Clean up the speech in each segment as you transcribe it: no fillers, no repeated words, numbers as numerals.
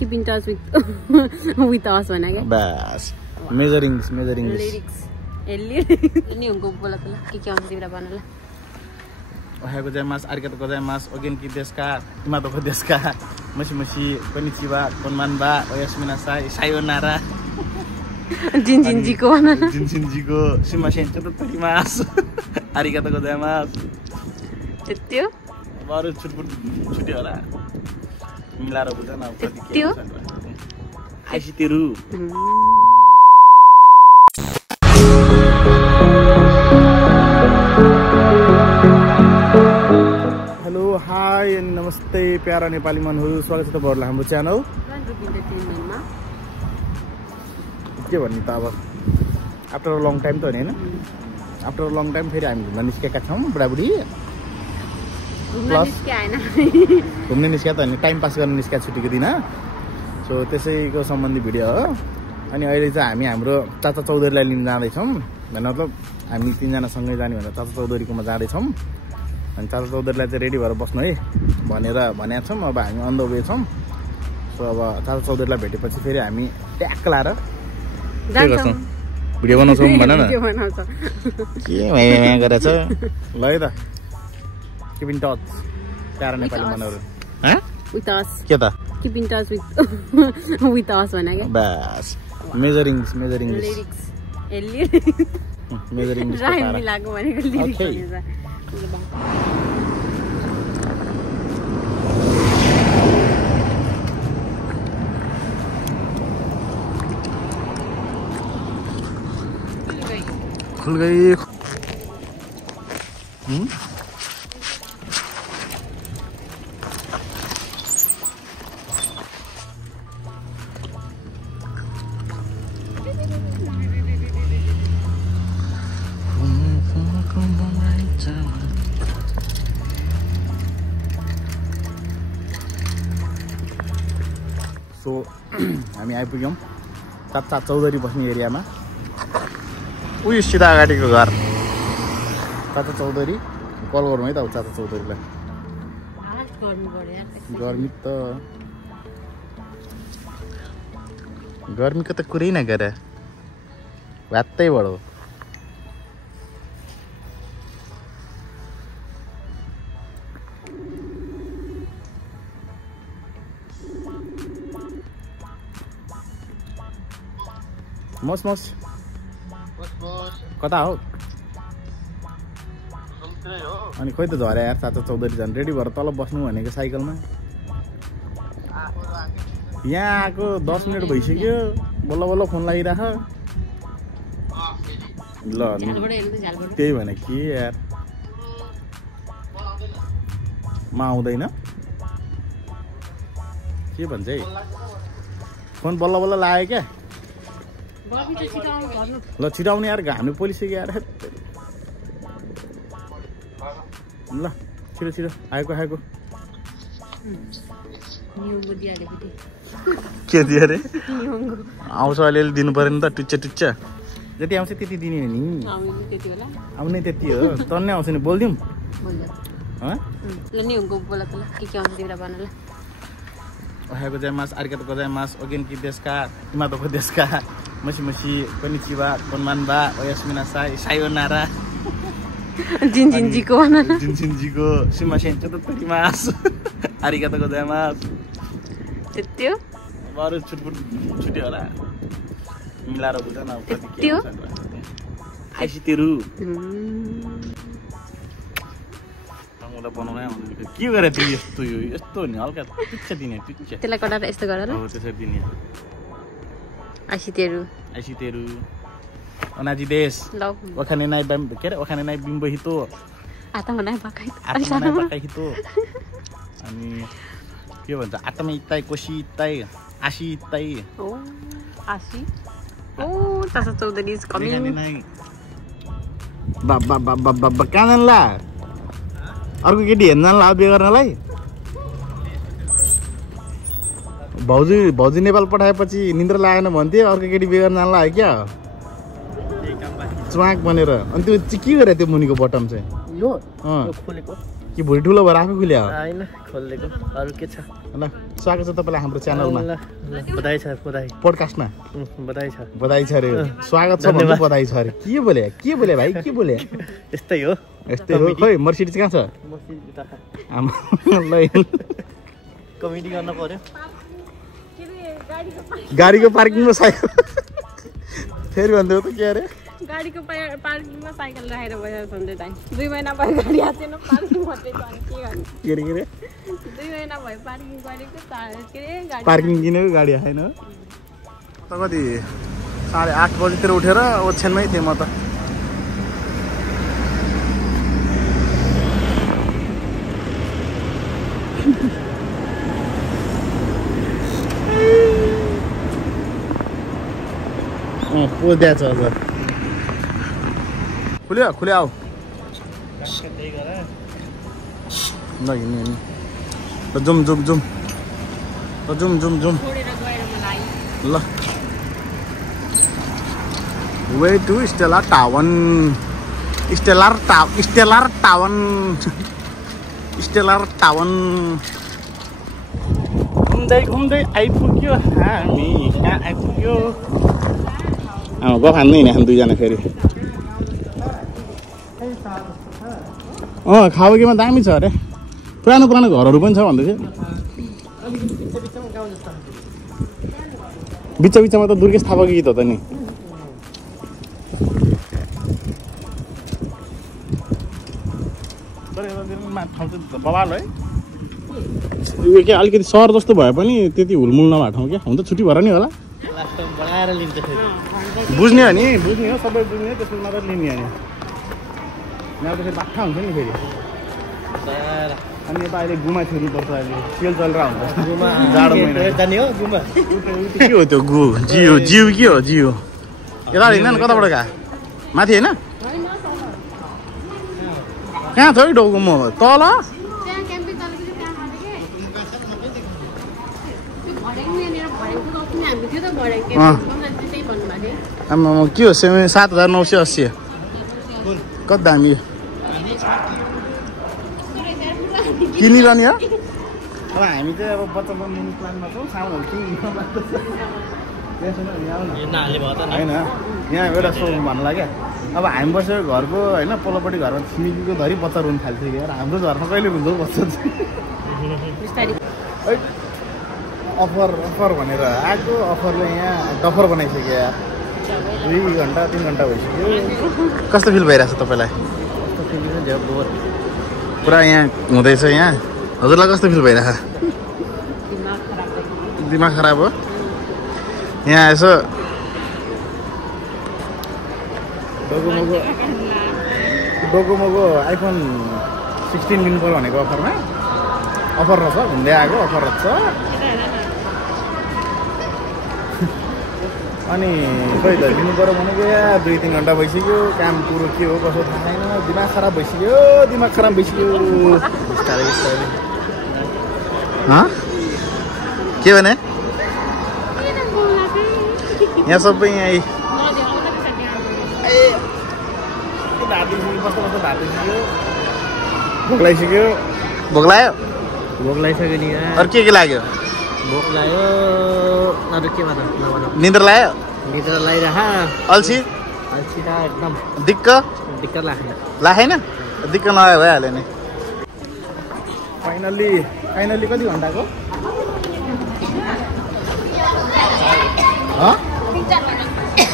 Keep in touch with us भने के बस measuring lyrics नि उनको बोला त के आउँछ तिम्रो भन्नुला ओहायो गोजाइमास आरिगातो गोजाइमास ओगेनकी देशका इमादोको देशका मसी कोनिचिवा कोनमानबा ओयासमिनासाई सायोनारा जिन्जिन्जीको सिमासेन चतुर्थिमास आरिगातो गोजाइमास त्यतियो बरु छुट्यो होला मिलाएर बुझ्न अब कति के हुन्छ आइसितेरु हेलो हाई नमस्ते प्यारा नेपाली मनहरु स्वागत छ तपाईहरुलाई हाम्रो च्यानल के भन्ने त अब आफ्टर अ लङ टाइम त हैन आफ्टर अ लङ टाइम फेरि हामी घुम्न निस्केका छौं बुढाबुढी घुम्ने निस्केका त हैन टाइम पास गर्न निस्केका छुट्टीको दिन सो त्यसैको सम्बन्धी भिडियो हो अनि अहिले चाहिँ हामी हाम्रो चाचा चौधरीलाई लिन जाँदै छौं मतलब हामी तीनजना सँगै जाने भनेर चाचा चौधरीकोमा जाँदै छौं अनि चाचा चौधरीलाई चाहिँ रेडी भएर बस्नु है भनेर भनेका छौं अब हामी अन द वे छौं सो अब चाचा चौधरीलाई भेटेपछि फेरि हामी ट्याक लाएर के गर्छौं भिडियो बनाउँछौं भन न के भए गरेछ ल है त Keep in touch प्यारा नेपाली मनहरु ह with us के त keep in touch with us भने के बस मेजरिङ लिरिक्स मेजरिङ राइम मिलाको भनेको लिरिक्स भनिन्छ खुल गई सो हामी आइपुग्यौं चाचा चौधरी बस्ने एरियामा उयो सिधा अगाडिको घर चाचा चौधरी कल गरौँ है त चाचा चौधरीलाई गर्मीको त कुरै नगर भातै बढो मस कता हो अनि खोइ त झरे यार चाचा चौधरी झन् रेडी भएर तल बस्नु भनेको साइकलमा यहाँ आएको 10 मिनट भइसक्यो बल्ल बल्ल फोन लागिराख ल त्यही भने के यार म आउँदैन के भन्छ है फोन बल्ल बल्ल लाग्यो क्या ल छिटाउने यार घाम्नु पोलिसक्यो यार ल छिटो आएको के दियो अरे आउँछ अलिअलि दिनु पर्यो नि त टुच्चा जति आउँछ त्यति दिने हो नि आउने त्यति हो तन्नै आउँछ नि बोलिदिउँ ओहायो गोजाइमास आरिगातो गोजाइमास ओगेनकी देशका इमादोको देशका मसी कोनिचिवा कोनमानबा ओयासमिनासाई सायोनारा जिन्जिन्जीको सिमासेन चतुर्थिमास आरिगातो गोजाइमास त्यतियो बरु छुट्यो होला मिलाएर बुझ्न अब कति के हुन्छ आइसितेरु बनाउनै आउँदैन के गरे तिमी यस्तो नि हल्का टुच्चा दिने त्यसलाई कटाएर यस्तो गरेर हो त्यसरी दिने आइसितेरु अनाजी देश वखाने नाइ के रे वखाने नाइ बिम्बो हितो आत्मा नाइ पकाइ हितो अनि के भन्छ आत्मा इत्ताइ कोशी इत्ताइ आशी इत्ताइ ओ आशी ओ चाचा चौधरी इज कमिङ बा कानला अर्को केटी हेर्न ला बिहे गर्नलाई भौजी नेपाल पठाएपछि निन्द्रा लागेन भन्थ्यो अर्को केटी बिहे गर्न लाग्यो क्या च्वाक बनेर अनि त्यो के गरे त्यो मुनिको बटम चाहिँ यो खोलेको कि भुँडी ठुलो भएर आफै खुल्या हो होइन खोलेको अरू के छ ल स्वागत छ तपाईँलाई हाम्रो च्यानलमा बधाई छ बधाई पोडकास्टमा बधाई छ अरे स्वागत छ भन्नु बधाई छ अरे के बोले भाइ के बोले यस्तै हो खै मर्सिडिज कहाँ छ ल कमेडी गर्न पर्यो गाडीको पार्किङमा साइकल फेरि भन्दै हो त के अरे गाडीको पार्किङमा साइकल राखेर बसेको सधैँ टाइम 2 महिना भयो गाडी आएन पार्किङ मात्रै छ अनि के गर्ने के अरे 2 महिना भयो पार्किङ गरेको के अरे गाडी पार्किङ किनेको गाडी आएन त कति 8:30 बजीतिर उठेर ओछ्यानमै थिएँ म त पोद्या छ अझ खुल्यो आऊ ल हिँड्नु ल जुम ल वे टु स्टेलर टाउन घुम्दै आइपुग्यो हामी कहाँ आइपुग्यो गफ हान्दै हामी दुईजना फेरि खाओकेमा दामी छ अरे पुरानो घरहरू पनि छ भन्दै थियो बिचमा त दुर्गेश थापाको गीत हो त नि बबाल है यो के अलिकति सहर जस्तो भए पनि त्यति हुलमुल नभएको ठाउँ क्या हुन त छुट्टी भएर नि होला बनाएर लिन्छ बुझ्ने हो नि बुझ्ने हो सबै बुझ्ने हो त्यसको मात्र लिने हो नि यहाँ त्यसरी बाठा हुन्छ नि फेरि अनि यता अहिले गुमा छिर्नुपर्छ अहिले तेल चलेर हुन्छ जाडो महिना के हो त्यो जिउ के हो जिउ यता हिँड्न कताबाट गएको माथि होइन कहाँ छ है टाउको म तल आम्मा के हो 7,980 कति दामी किनिरहने हो अब हामी चाहिँ अब बच्चा बन्ने प्लानमा छौँ सामानहरू होइन यहाँ एउटा सो भन्नु लाग्यो अब हामी बसेर घरको होइन पल्लोपट्टि घरमा छिमेकीको धरि बच्चा रुन थाल्थ्यो यार हाम्रो घरमा कहिले हुन्छ बच्चा अफर भनेर आएको अफरले यहाँ डफर बनाइसक्यो यार 2 घन्टा 3 घन्टा भइसक्यो कस्तो फिल भइरहेछ तपाईँलाई पुरा यहाँ हुँदैछ यहाँ हजुरलाई कस्तो फिल भइरहेछ दिमाग खराब हो यहाँ यसो डोकोमोको आइफोन 16 लिनु पर्यो भनेको अफर रहेछ हुँदै आएको अफर रहेछ अनि खोइ त लिनु पर्यो भनेको या 2-3 घन्टा भइसक्यो काम कुरो के हो कसो थाहा छैन दिमाग खराब भइसक्यो बिस्तारै के भने यहाँ सबै यहाँ भोक लागिसक्यो भोक लाग्यो नि अरू के लाग्यो भोक लाग्यो अरू के भन्छ निन्द्रा लाग्यो निद्रा लागिरह अल्छी त एकदम दिक्क लागेन दिक्क नलागे भइहाल्यो नि फाइनल्ली कति घन्टाको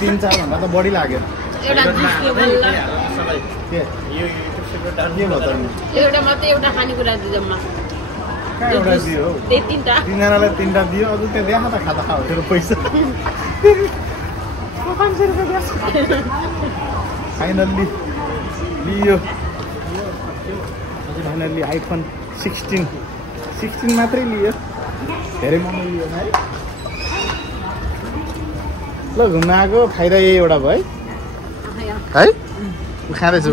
3-4 घन्टा त बढी लाग्यो एउटा खानेकुरा दिजम्मा एउटा दियो तिनजनालाई 3टा दियो अझ त्यो देखा त खाता खाऊ तेरो पैसा 500 रुपियाँ फाइनल्ली लियो फाइनल्ली आइफोन 16 मात्रै लियो धेरै महँगो लियो है ल घुम्न आएको फाइदा यही एउटा भयो है खाँदैछु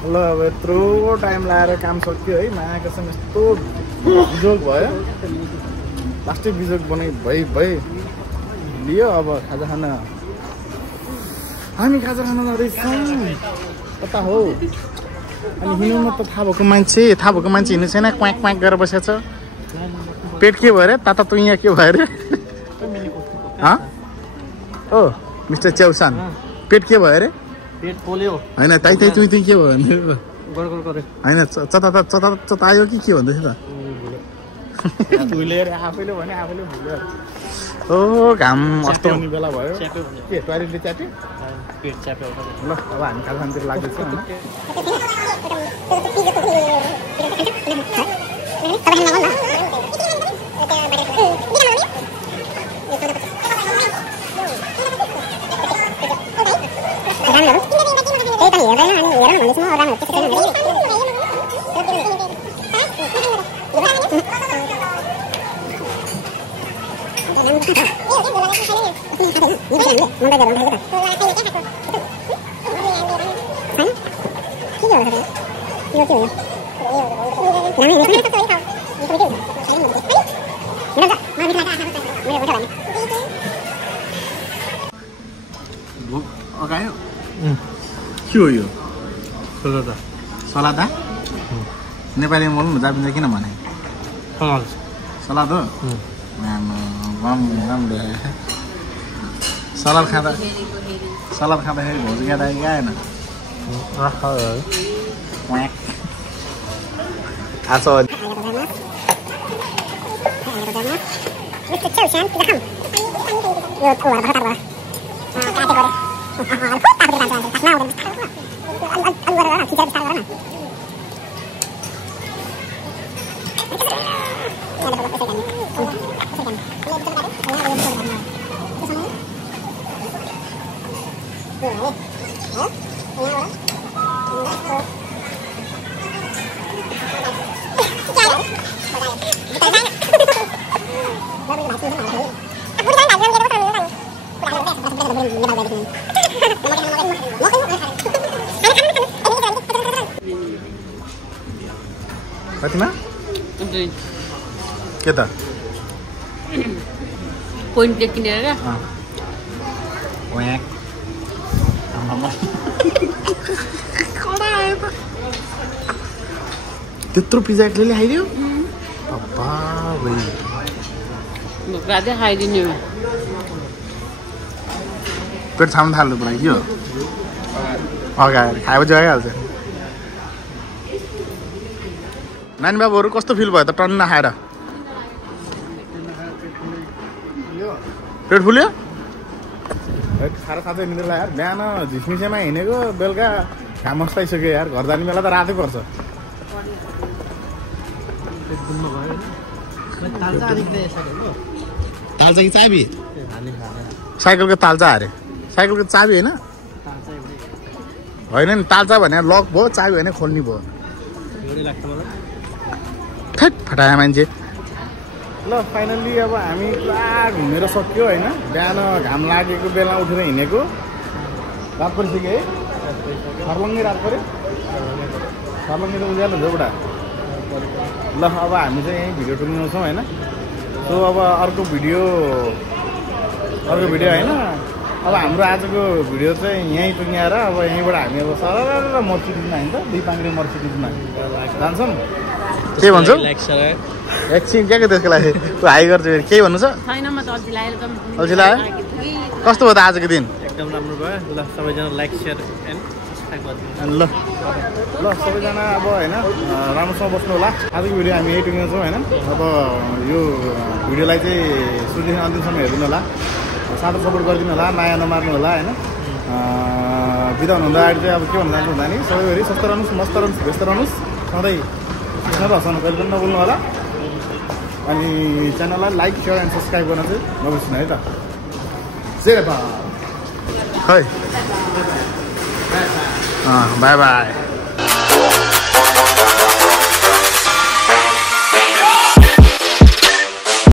ल अब यत्रो टाइम लगाएर काम सक्यो है मायाकोसँग यस्तो बिजोग भयो लास्टै बिजोग बनाइ भइ लियो अब खाजा खान हामी खाजा खान जाँदैछौँ कता हो अनि हिँड्नु त थाहा भएको मान्छे हिँड्नु छैन क्वाक क्वाक गरेर बसेको छ पेट के भयो अरे ताता तँ यहाँ के भयो अरे ओ मिस्टर च्याउसान पेट के भयो अरे पेट पोल्यो होइन ताई के भयो भने होइन चतायो कि के भन्दैछ त भुलेर आफैले भने आफैले भुल्यो ओ घाम अस्तो हुने बेला भयो के टोयलेटले च्याप्यो पेट च्याप्यो ल अब हामी खाजा खानतिर लाग्दैछौँ अगायो के हो यो सलाद नेपालीमा बोल्नु जापिन्छ किन भने सलाद हो सलाद खाँदाखेरि भोज ग्यादा आएन आज कतिमा के त पोइन्ट किनेर त्यत्रो पिज्जा एक्लैले खाइदियो राधे खाइदिनु पेट छाम्न थाल्नु पुरा के हो अगाएर खाएपछि आइहाल्छ नानी बाबुहरू कस्तो फिल भयो त टन्न खाएर पेट फुल्यो खाएर साथै निद्रा यार बिहान झिसमिसेमा हिँडेको बेलुका घाम अस्ताइसक्यो यार घर जाने बेला त रातै पर्छ ताल्चा कि चाबी साइकलको ताल्चा अरे साइकलको चाबी होइन नि ताल्चा भने लक भयो चाबी भने खोल्ने भयो ठ्याट फटायो मान्छे ल फाइनल्ली अब हामी पुरा घुमेर सक्यो होइन बिहान घाम लागेको बेला उठेर हिँडेको रात परिसक्यो है सर्लङ्गै रात पऱ्यो सर्लङ्गै त उज्यालो हुन्छ एउटा ल अब हामी चाहिँ यहीँ भिडियो टुङ्गाउँछौँ होइन सो अब अर्को भिडियो होइन अब हाम्रो आजको भिडियो चाहिँ यहीँ टुङ्ग्याएर अब यहीँबाट हामी अब सरर मर्सिडिजमा हिँड्छ 2 पाङ्ग्रे मर्सिडिजमा जान्छौँ के भन्छौ एकछिन के त्यसको लागि तँ हाई गर्छु केही भन्नु छ अल्छी लाग्यो कस्तो भयो त आजको दिन एकदम राम्रो भयो ल सबैजना लाइक सेयर ल सबैजना अब होइन राम्रोसँग बस्नु होला आजको भिडियो हामी यही टुङ्ग्याउँछौँ होइन अब यो भिडियोलाई चाहिँ सुरुदेखि अन्तिमसम्म हेरिदिनु होला साथै सपोर्ट गरिदिनु होला माया नमार्नु होला होइन बिदा हुनुहुँदा अगाडि चाहिँ अब के भन्नु जान्छु भन्दा नि सबैभरि स्वस्थ रहनुहोस् मस्त रहनुहोस् व्यस्त रहनुहोस् सधैँ हाँस्नु हँसाउनु कहिले पनि नबोल्नु होला अनि च्यानललाई लाइक सेयर एन्ड सब्सक्राइब गर्न चाहिँ नबिर्सिनु है त खै बाई बाई